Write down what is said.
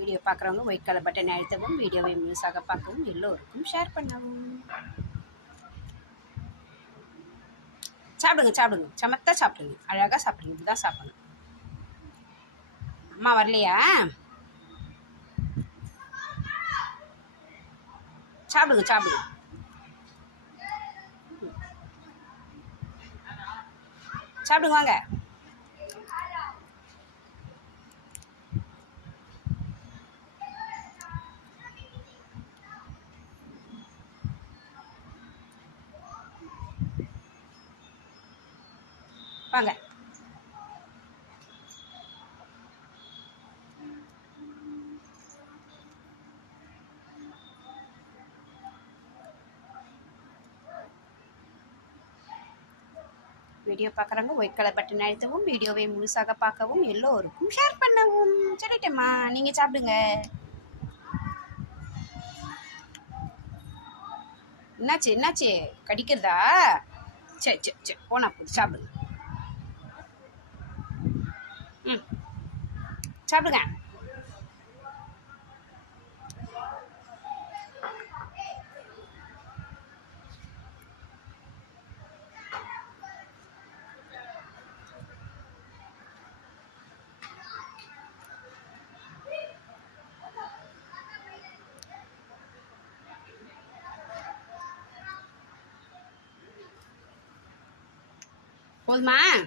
Video பார்க்குறவங்க white colour button அழுத்தவும் வீடியோவை முழுசாக பார்க்கவும் எல்லோருக்கும் ஷேர் பண்ணவும். சாப்பிடுங்க சாப்பிடுங்க. சமத்தா சாப்பிடுங்க. அழகாக சாப்பிடுங்க. இதுதான் சாப்பிடணும். அம்மா வரலையா? சாப்பிடுங்க சாப்பிடுங்க. சாப்பிடுங்க வாங்க. வாங்க. வீடியோ பார்க்குறவங்க ஒயிட் கலர் பட்டன் அழுத்தவும் வீடியோவை முழுசாக பார்க்கவும் எல்லோருக்கும் ஷேர் பண்ணவும் சொல்லிட்டேம்மா. நீங்கள் சாப்பிடுங்க. என்னாச்சு என்னாச்சு? கடிக்கிறதா? சரி சரி சரி போனா போது சாப்பிடுங்க. ừ. được ạ à? Ôi má